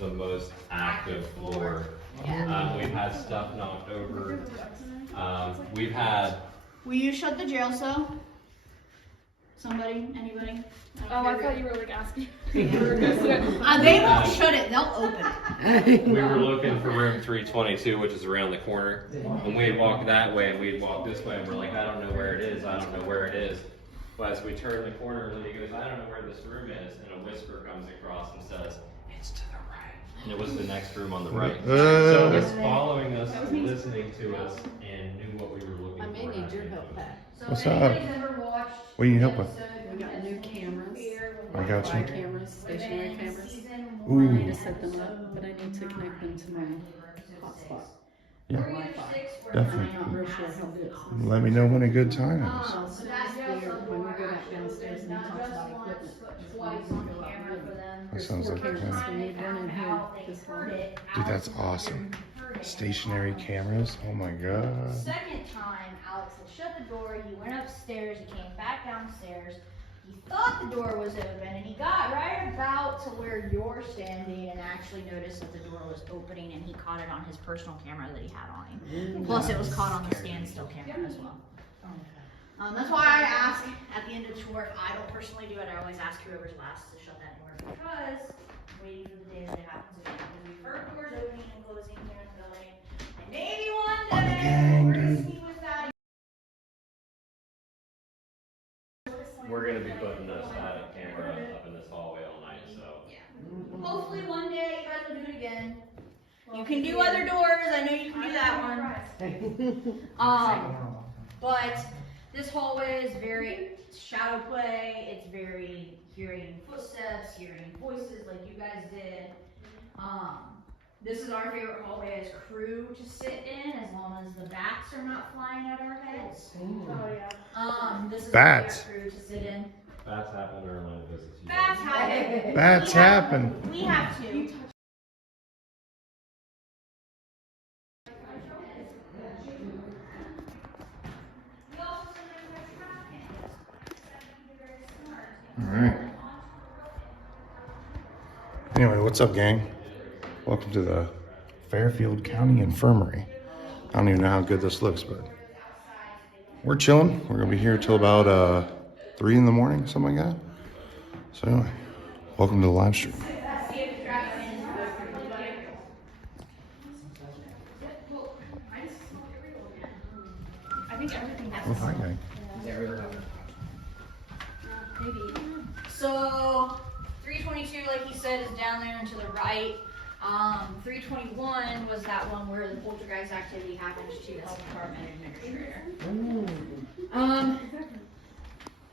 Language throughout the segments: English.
the most active floor. Yeah. We've had stuff knocked over. We've had. Will you shut the jail cell? Somebody? Anybody? I thought you were like asking. They won't shut it, they'll open it. We were looking for room 322, which is around the corner. And we'd walk that way and we'd walk this way and we're like, I don't know where it is, I don't know where it is. But as we turn the corner, Lindy goes, I don't know where this room is. And a whisper comes across and says, it's to the right. And it was the next room on the right. So it's following us, listening to us, and knew what we were looking for. I may need your help, Pat. What's up? What do you need help with? We got new cameras. I got you. Cameras, stationary cameras. I Ooh. need to set them up, but I need to connect them to my hotspot. Yeah, Wi-Fi. definitely. I'm not real sure how good. Let me know when a good time is. So it's there when we go back downstairs and he talks about equipment. That sounds like cameras. fun. We need one in here. This one. Dude, that's awesome. Stationary cameras. Oh my god. Second time, Alex had shut the door, he went upstairs, he came back downstairs. He thought the door was open and he got right about to where you're standing and actually noticed that the door was opening and he caught it on his personal camera that he had on him. Plus it was caught on the standstill camera as well. That's why I ask at the end of the tour, if I don't personally do it, I always ask whoever's last to shut that door because I'm waiting for the day that it happens again. Because we've heard doors opening and closing here in the building. And maybe one day we're gonna see with that. We're going to be putting the static camera up in this hallway all night, so. Yeah. Hopefully one day you guys will do it again. You can do other doors. I know you can do that one. But this hallway is very shadow play. It's very hearing footsteps, hearing voices like you guys did. This is our favorite hallway as crew to sit in, as long as the bats are not flying at our heads. Oh yeah. This is Bats. our favorite crew to sit in. Bats happen during line visits. Bats happen. Bats happen. We have to. Alright. Anyway, what's up, gang? Welcome to the Fairfield County Infirmary. I don't even know how good this looks, but we're chilling. We're gonna be here till about 3 in the morning, something like that. So anyway, welcome to the live stream. I think everything has Oh, hi, gang. So 322, like he said, is down there and to the right. 321 was that one where the poltergeist activity happened to the health department administrator.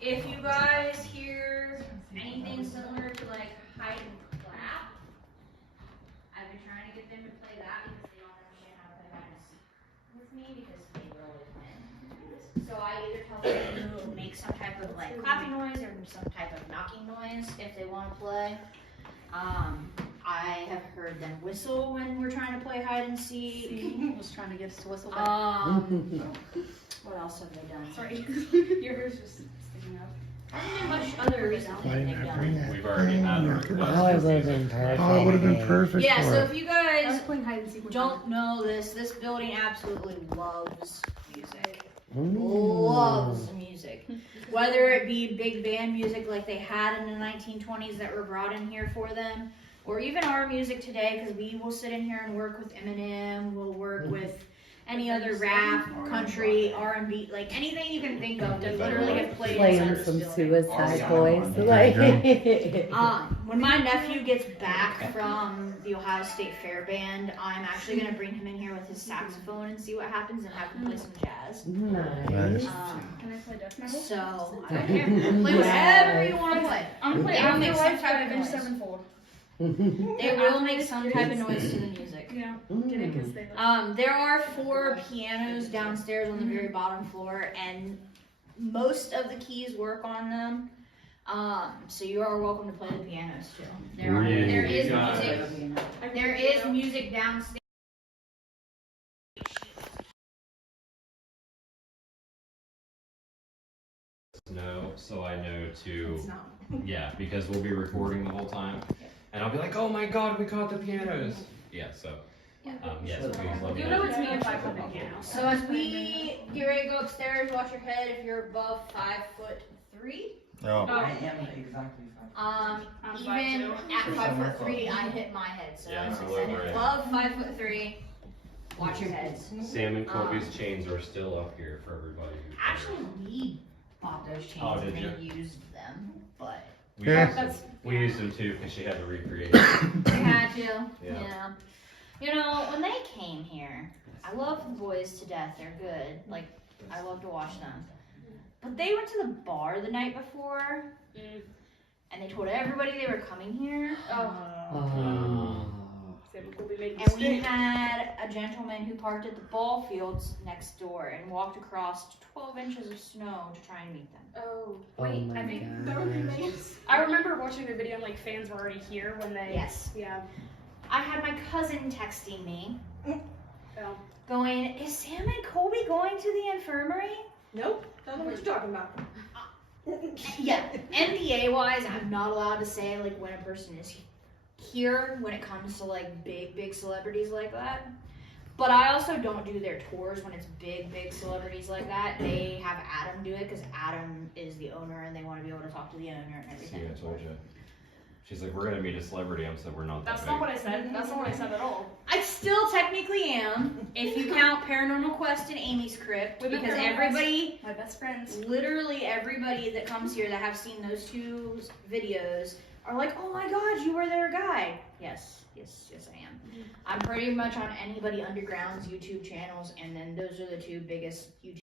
If you guys hear anything similar to like hide and clap, I've been trying to get them to play that because they don't understand how to play hide and seek with me because they really win. So I either tell them to make some type of like clapping noise or some type of knocking noise if they want to play. I have heard them whistle when we're trying to play hide and seek. Was trying to get us to whistle back. What else have they done? Sorry. Your hair's just sticking up. I don't think much other reason Why didn't they've I bring done. that? We've already had a request. Oh, it would have been perfect. Oh, it would have been perfect Yeah, for so it. if you I was guys playing hide and seek with don't know this building absolutely loves music. Ooh. Loves music. Whether it be big band music like they had in the 1920s that were brought in here for them, or even our music today, because we will sit in here and work with Eminem, we'll work with any other rap, country, R&B, like anything you can think of. They literally have played inside Playing this some building. Suicide Boys. Okay, Like, When my nephew gets back from the Ohio State Fair Band, I'm actually going to bring him in here with his saxophone and see what happens and have him play some jazz. Nice. Can I play death metal? So, I don't care. Play whatever you want to play. I'm gonna play They will make some Afterlife type by of Avenged noise. Sevenfold. They will make some type of noise to the music. Yeah. Get it? 'Cause they There are 4 pianos downstairs on the very bottom floor, and most of the keys work on them. So you are welcome to play the pianos too. There is music. There is music downstairs. No, so I know to, It's not. yeah, because we'll be recording the whole time. and I'll be like, oh my god, we caught the pianos. Yeah, so yes, please let me You know it's me if I put the piano. So as we get ready to go upstairs, watch your head if you're above 5'3". Oh. I am exactly 5'. I'm Even 5'2". at 5'3", I hit my head. So Yeah, as I I'm said, over it. above 5'3", watch your heads. Sam and Colby's chains are still up here for everybody. Actually, we bought those chains Oh, and did they used them, but We, Yeah. used them, we used them too because she had to recreate it. they had to. Yeah. Yeah. You know, when they came here, I love the boys to death. They're good. Like, I love to watch them. But they went to the bar the night before, and they told everybody they were coming here. Oh. And we had a gentleman who parked at the ball fields next door and walked across 12 inches of snow to try and meet them. Oh, Oh wait, my I think gosh. that would be nice. I remember watching the video and like fans were already here when they. Yes. Yeah. I had my cousin texting me, Oh. going, "Is Sam and Colby going to the infirmary?" Nope, don't know what you're talking about. Yeah, NDA wise, I'm not allowed to say like when a person is here when it comes to like big celebrities like that. But I also don't do their tours when it's big celebrities like that. They have Adam do it because Adam is the owner and they want to be able to talk to the owner and See, everything. I told you. She's like, we're gonna meet a celebrity. I'm saying we're not that That's big. not what I said. That's not what I said at all. I still technically am, if you count Paranormal Quest and Amy's Crypt, We've been because Paranormal everybody, My best friends. literally everybody that comes here that have seen those two videos are like, oh my god, you were their guy. Yes, I am. I'm pretty much on anybody underground's YouTube channels, and then those are the two biggest YouTube.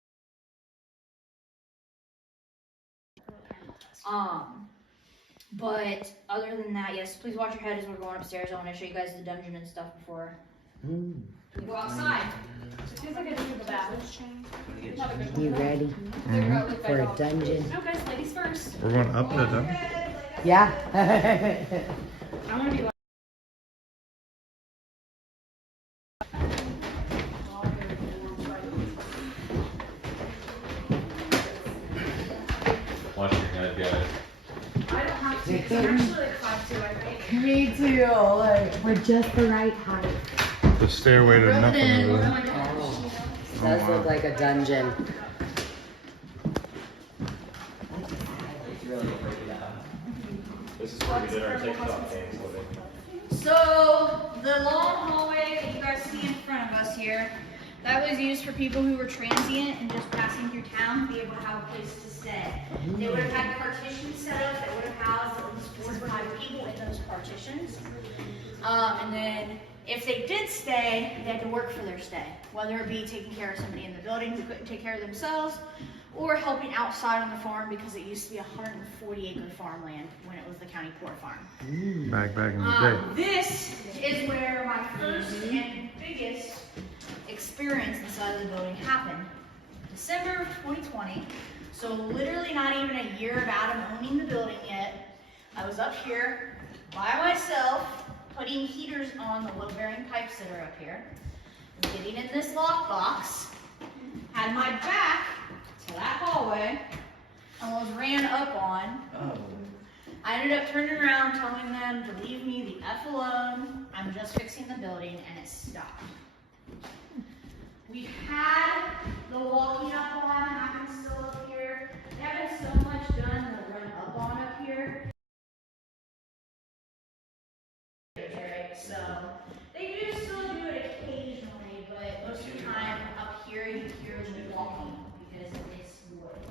But other than that, yes, please watch your head as we're going upstairs. I want to show you guys the dungeon and stuff before we go outside. It feels like I didn't the bath. Not a good You one. ready Mhm. for a dungeon? No, guys, ladies first. We're going up in the dungeon. Yeah. I want to be like. Watch your head, guys. I don't have to. 'Cause I'm actually like 5'2", I think. Me too. Like, we're just the right height. The stairway to nothing over there. Does look like a dungeon. This is where we did our TikTok dance with it. So the long hallway that you guys see in front of us here, that was used for people who were transient and just passing through town to be able to have a place to stay. They would have had partitions set up that would have housed at least 4 to 5 people in those partitions. And then if they did stay, they had to work for their stay, whether it be taking care of somebody in the building who couldn't take care of themselves, or helping outside on the farm because it used to be 140-acre farmland when it was the county poor farm. Back in the day. This is where my first and biggest experience inside of the building happened. December of 2020, so literally not even a year of Adam owning the building yet. I was up here by myself, putting heaters on the load-bearing pipes that are up here, getting in this lockbox, had my back to that hallway, and was ran up on. Oh. I ended up turning around, telling them to leave me the F alone. I'm just fixing the building, and it stopped. We've had the walking up on happen still up here. They haven't so much done the run up on up here. Right, so they do still do it occasionally, but most of the time up here you hear the walking because it's wood.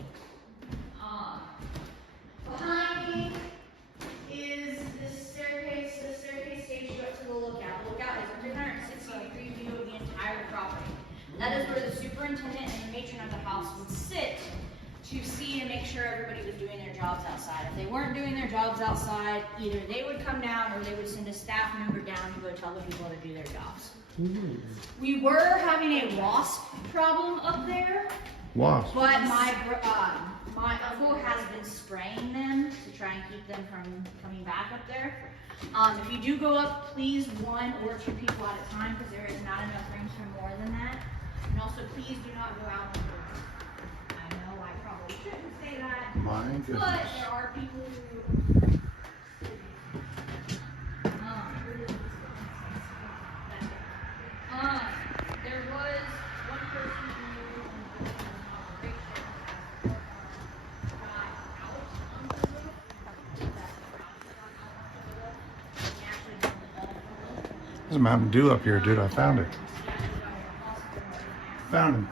Behind me is this staircase. The staircase takes you up to the lookout. The lookout is a 360-degree view of the entire property. That is where the superintendent and the matron of the house would sit to see and make sure everybody was doing their jobs outside. If they weren't doing their jobs outside, either they would come down or they would send a staff member down to go tell the people to do their jobs. We were having a wasp problem up there, Wasp. but my uncle has been spraying them to try and keep them from coming back up there. If you do go up, please 1 or 2 people at a time because there is not enough room for more than that. And also, please do not go out on the roof. I know I probably shouldn't say that, My but goodness. there are people who There's a Mountain Dew up here, dude. I found it. Found him.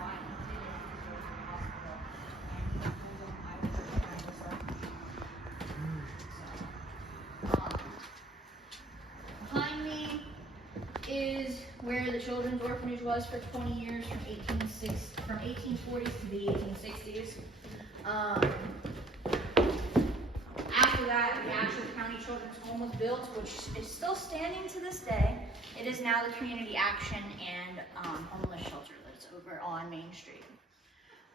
Behind me is where the children's orphanage was for 20 years, from 1840s to the 1860s. After that, the actual county children's home was built, which is still standing to this day. It is now the Community Action and Homeless Shelter that's over on Main Street.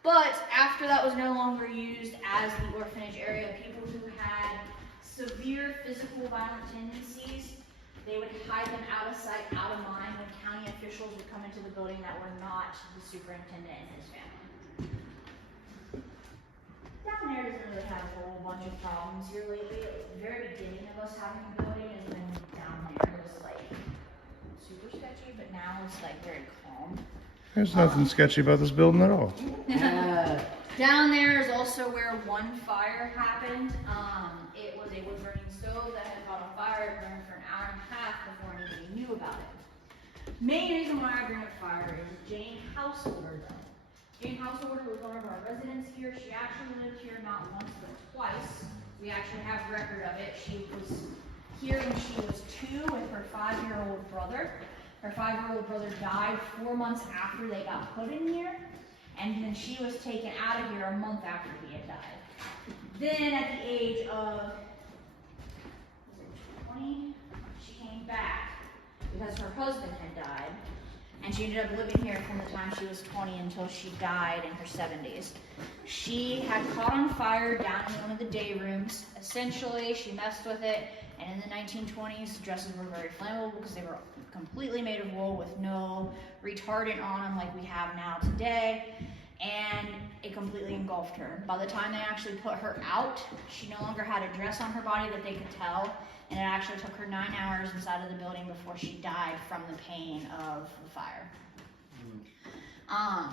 But after that was no longer used as the orphanage area, people who had severe physical violent tendencies, they would hide them out of sight, out of mind when county officials would come into the building that were not the superintendent and his family. Down there doesn't really have a whole bunch of problems here lately. The very beginning of us having the building has been down there. It was like super sketchy, but now it's like very calm. There's nothing sketchy about this building at all. Down there is also where one fire happened. It was a wood burning stove that had caught on fire. It burned for an hour and a half before anybody knew about it. Main reason why I bring up fire is Jane Householder though. Jane Householder was one of our residents here. She actually lived here not once but twice. We actually have record of it. She was here when she was 2 with her 5-year-old brother. Her 5-year-old brother died 4 months after they got put in here. And then she was taken out of here a month after he had died. Then at the age of 20, she came back because her husband had died. And she ended up living here from the time she was 20 until she died in her 70s. She had caught on fire down in one of the day rooms. Essentially, she messed with it. And in the 1920s, dresses were very flammable because they were completely made of wool with no retardant on them like we have now today. And it completely engulfed her. By the time they actually put her out, she no longer had a dress on her body that they could tell. And it actually took her 9 hours inside of the building before she died from the pain of the fire. I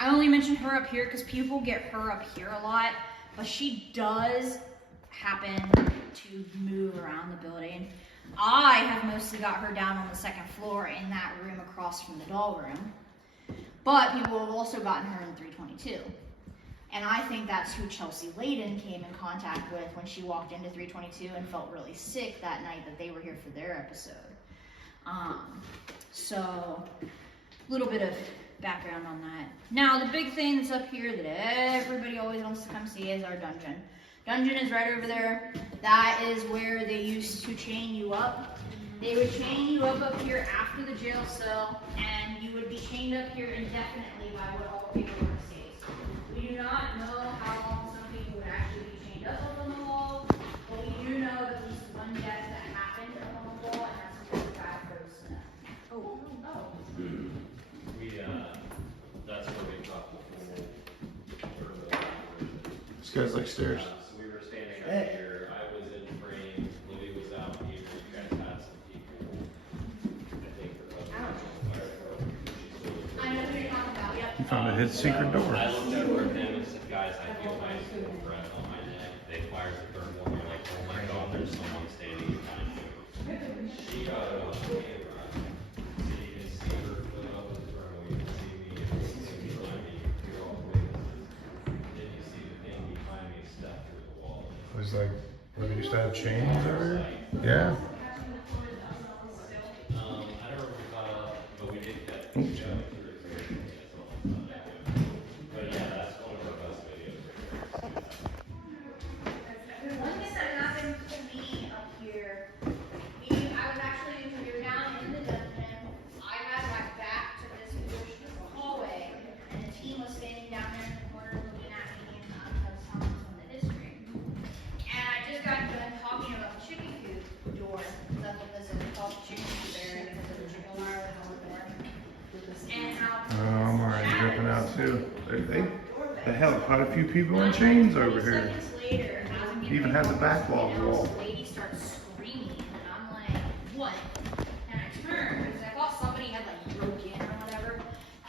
only mention her up here because people get her up here a lot, but she does happen to move around the building. I have mostly got her down on the 2nd floor in that room across from the doll room, but people have also gotten her in 322. And I think that's who Chelsea Layden came in contact with when she walked into 322 and felt really sick that night that they were here for their episode. So, a little bit of background on that. Now, the big thing that's up here that everybody always wants to come see is our dungeon. Dungeon is right over there. That is where they used to chain you up. They would chain you up here after the jail cell, and you would be chained up here indefinitely by what all the paperwork states. We do not know how long some people would actually be chained up on the wall, but we do know that at least one death that happened on the wall, and that's because the guy froze to death. Oh. That's where we talked before. This guy's like stairs. So we were standing up here. I was in frame. Louis was out here. You guys had some people. I think I know who you're talking about, yep. He found a hidden secret door. I looked over at them and said, guys, I feel my school breath on my neck. They fired the third one. They're like, oh my God, there's someone standing behind you. She got it on camera. So you can see her foot up in the throne. You can see me. You can see me behind me. You're all witnesses. Then you see the thing behind me step through the wall. It was like, where they used to have chains over here? Yeah. I don't know if we caught up, but we did get Oops. But yeah, that's one of our best videos. One thing that happened to me up here, I was actually, we were down in the dungeon. I had my back to this portion of the hallway, and the team was standing down there in the corner looking at me and I was telling them some of the history. And I just got done talking about the chicken coop door. That's what this is called, the chicken coop area, because of the chicken wire that was there. And how. Oh, I'm already dripping out too. They held quite a few people in chains over here. Seconds later, as I'm getting Even had the back wall ready to wall. this lady starts screaming, and I'm like, what? And I turned because I thought somebody had like broke in or whatever.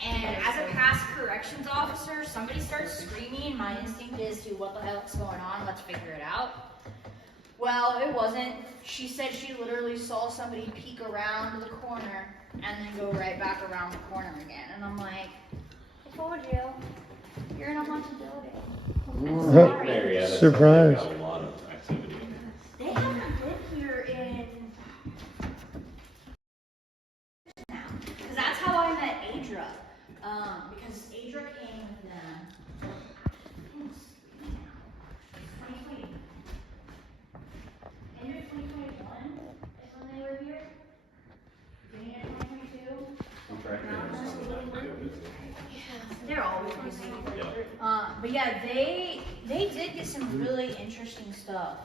And as a past corrections officer, somebody starts screaming. My instinct is to, what the hell's going on? Let's figure it out. Well, it wasn't. She said she literally saw somebody peek around the corner and then go right back around the corner again. And I'm like, I told you, you're in a haunted building. Sorry. There, yeah, that's Surprise. got a lot of activity. They haven't been here in now. Because that's how I met Adra. Because Adra came with them. 2020. End of 2021 is when they were here. Beginning of 2022. They're always busy. But yeah, they did get some really interesting stuff.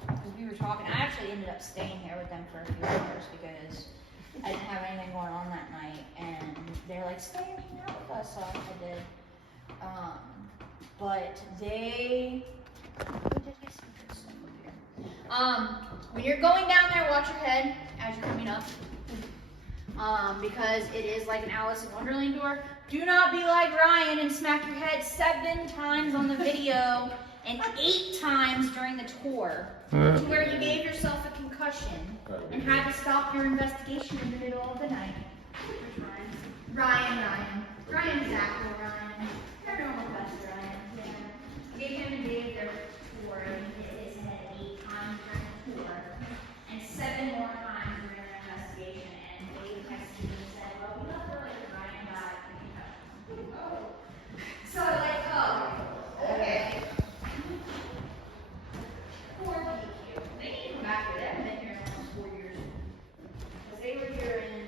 Because we were talking, I actually ended up staying here with them for a few hours because I didn't have anything going on that night, and they're like, stay and hang out with us, so I did. But they did get some good stuff up here. When you're going down there, watch your head as you're coming up. Because it is like an Alice in Wonderland door. Do not be like Ryan and smack your head 7 times on the video and 8 times during the tour, to where you gave yourself a concussion and had to stop your investigation in the middle of the night. Ryan, exactly, Ryan. Paranormal Best Ryan. Yeah. Gave him and Dave their tour and he hit his head 8 times during the tour and 7 more times during their investigation. And Dave texted me and said, well, we left early because Ryan died from concussion. So I was like, oh, okay. Poor PQ. They need to come back here. They haven't been here in almost 4 years. Because they were here in.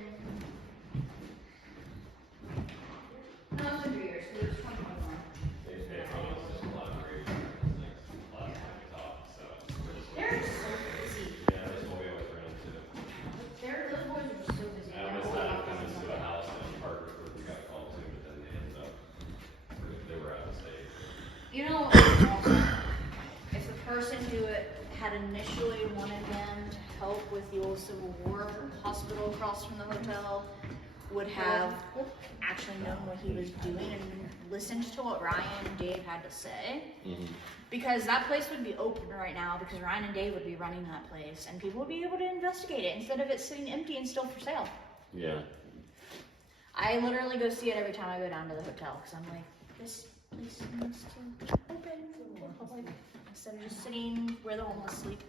No, it's been 3 years. It was 2021. They promised us a lot of great last time we talked, so we're just They're so busy. yeah, that's what we always run into. Those boys are so busy. I almost had them come into a house in Parkersburg we got called to, but then they ended up, they were out of state. You know, if the person who had initially wanted them to help with the old Civil War hospital across from the hotel would have actually known what he was doing and listened to what Ryan and Dave had to say. Because that place would be open right now because Ryan and Dave would be running that place and people would be able to investigate it instead of it sitting empty and still for sale. Yeah. I literally go see it every time I go down to the hotel because I'm like, this place needs to open to the public instead of just sitting where the homeless sleep.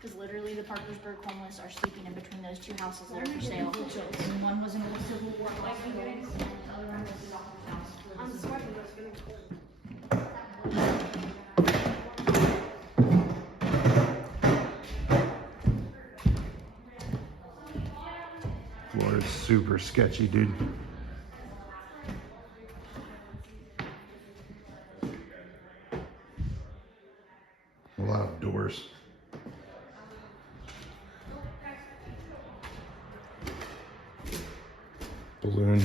Because literally the Parkersburg homeless are sleeping in between those 2 houses that are for sale. And one was an old Civil War hospital and the other one was the doctor's house. I'm sweating, it's getting cold. Floor is super sketchy, dude. A lot of doors. Balloon.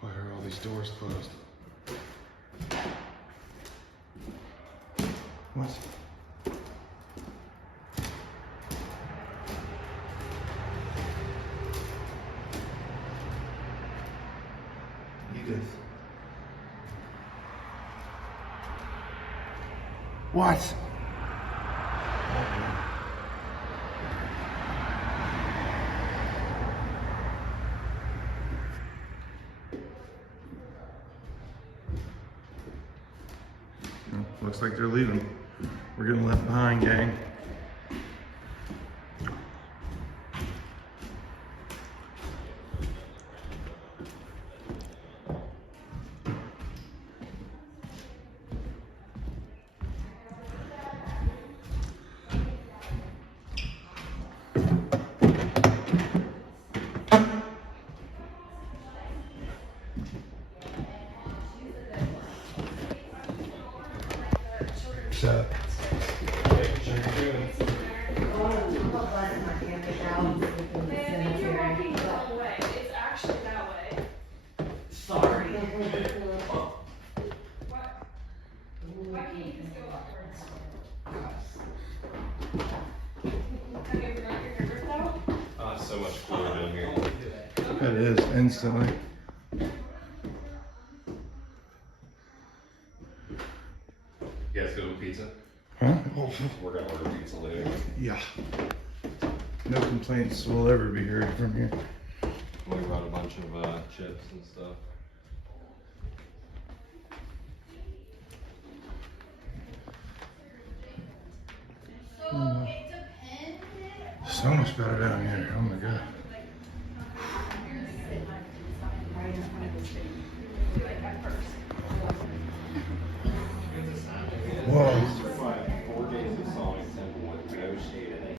Why are all these doors closed? What? Edith. What? Looks like they're leaving. We're getting left behind, gang. What's up? Man, you're walking the wrong way. It's actually that way. Sorry. Why can't you just go upwards? Have you ever done your favorite though? Oh, it's so much cooler down here. It is, instantly. You guys go We're gonna order pizza later. Yeah. No complaints will ever be heard from here. We brought a bunch of chips and stuff. So it depends. So much better down here. Oh my god. Whoa. 4 days of Sonic Temple with no shade.